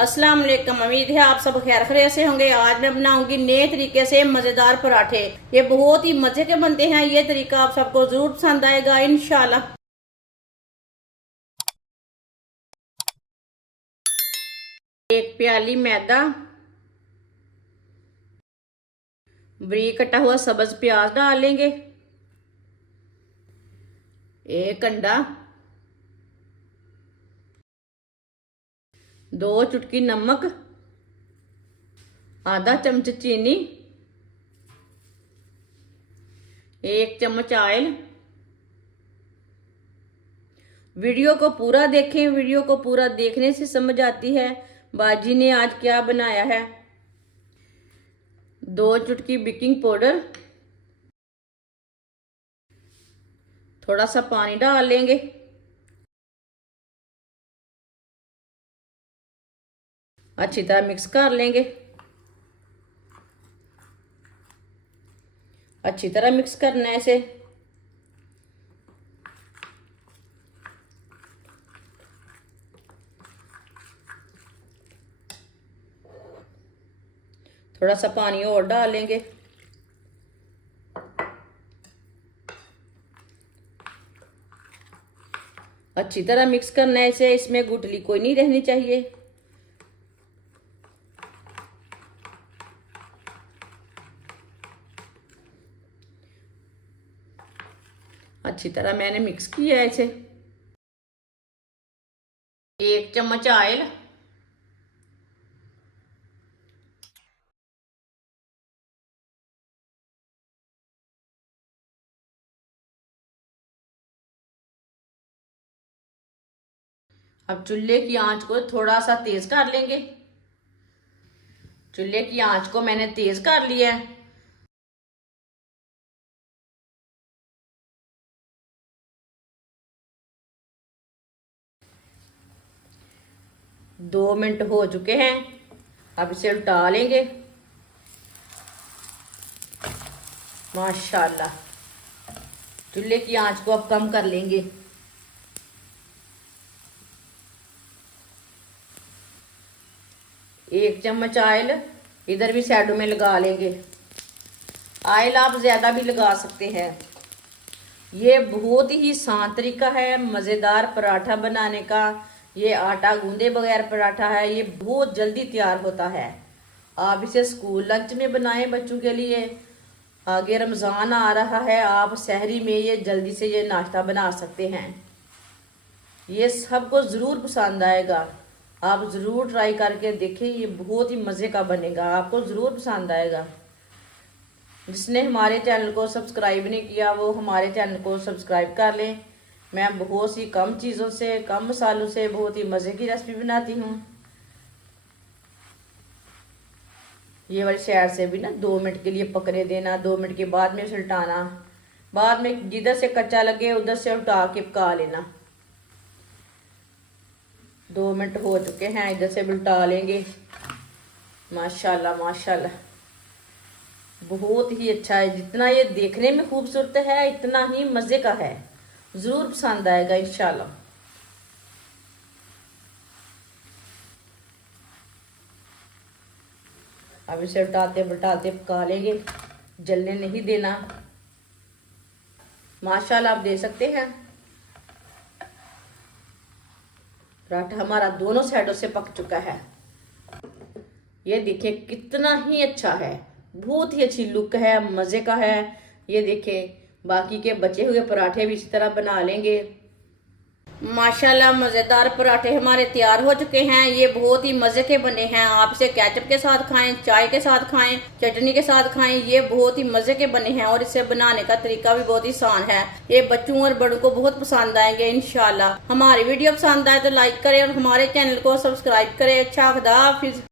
अस्सलाम वालेकुम। उम्मीद है आप सब खैर खैरियत से होंगे। आज मैं बनाऊंगी नए तरीके से मज़ेदार पराठे। ये बहुत ही मज़े के बनते हैं। ये तरीका आप सबको ज़रूर पसंद आएगा इंशाल्लाह। एक प्याली मैदा, बारीक कटा हुआ सब्ज प्याज डाल लेंगे, एक अंडा, 2 चुटकी नमक, आधा चम्मच चीनी, 1 चम्मच ऑयल। वीडियो को पूरा देखें। वीडियो को पूरा देखने से समझ आती है बाजी ने आज क्या बनाया है। 2 चुटकी बेकिंग पाउडर, थोड़ा सा पानी डाल लेंगे, अच्छी तरह मिक्स कर लेंगे। अच्छी तरह मिक्स करना है इसे। थोड़ा सा पानी और डाल लेंगे। अच्छी तरह मिक्स करना है इसे। इसमें गुठली कोई नहीं रहनी चाहिए। अच्छी तरह मैंने मिक्स किया है इसे। 1 चम्मच ऑयल, अब चूल्हे की आंच को थोड़ा सा तेज कर लेंगे। चूल्हे की आंच को मैंने तेज कर लिया है। दो मिनट हो चुके हैं। अब इसे उल्टा लेंगे। माशाल्लाह। चूल्हे की आंच को अब कम कर लेंगे। एक चम्मच ऑयल इधर भी साइडों में लगा लेंगे। ऑयल आप ज़्यादा भी लगा सकते हैं। ये बहुत ही आसान तरीका है मज़ेदार पराठा बनाने का। ये आटा गूंदे बगैर पराठा है। ये बहुत जल्दी तैयार होता है। आप इसे स्कूल लंच में बनाएं बच्चों के लिए। आगे रमज़ान आ रहा है, आप सहरी में ये जल्दी से ये नाश्ता बना सकते हैं। ये सबको ज़रूर पसंद आएगा। आप ज़रूर ट्राई करके देखें। ये बहुत ही मज़े का बनेगा, आपको ज़रूर पसंद आएगा। जिसने हमारे चैनल को सब्सक्राइब नहीं किया वो हमारे चैनल को सब्सक्राइब कर लें। मैं बहुत सी कम चीज़ों से, कम मसालों से बहुत ही मज़े की रेसिपी बनाती हूँ। ये वाली साइड से भी ना 2 मिनट के लिए पकने देना। 2 मिनट के बाद में उल्टाना। बाद में जिधर से कच्चा लगे उधर से उल्टा के पका लेना। 2 मिनट हो चुके हैं। इधर से उल्टा लेंगे। माशाल्लाह माशाल्लाह, बहुत ही अच्छा है। जितना ये देखने में खूबसूरत है इतना ही मज़े का है। ज़रूर पसंद आएगा इंशाल्लाह। अब इसे उल्टाते पलटाते पका लेंगे। जलने नहीं देना। माशाल्लाह आप देख सकते हैं पराठा हमारा दोनों साइडों से पक चुका है। ये देखिए कितना ही अच्छा है। बहुत ही अच्छी लुक है, मज़े का है। ये देखिए बाकी के बचे हुए पराठे भी इसी तरह बना लेंगे। माशाल्लाह मज़ेदार पराठे हमारे तैयार हो चुके हैं। ये बहुत ही मज़े के बने हैं। आप इसे केचप के साथ खाएं, चाय के साथ खाएं, चटनी के साथ खाएं। ये बहुत ही मज़े के बने हैं और इसे बनाने का तरीका भी बहुत ही आसान है। ये बच्चों और बड़ों को बहुत पसंद आएंगे इंशाल्लाह। हमारी वीडियो पसंद आए तो लाइक करें और हमारे चैनल को सब्सक्राइब करें। अच्छा, खुदा हाफिज़।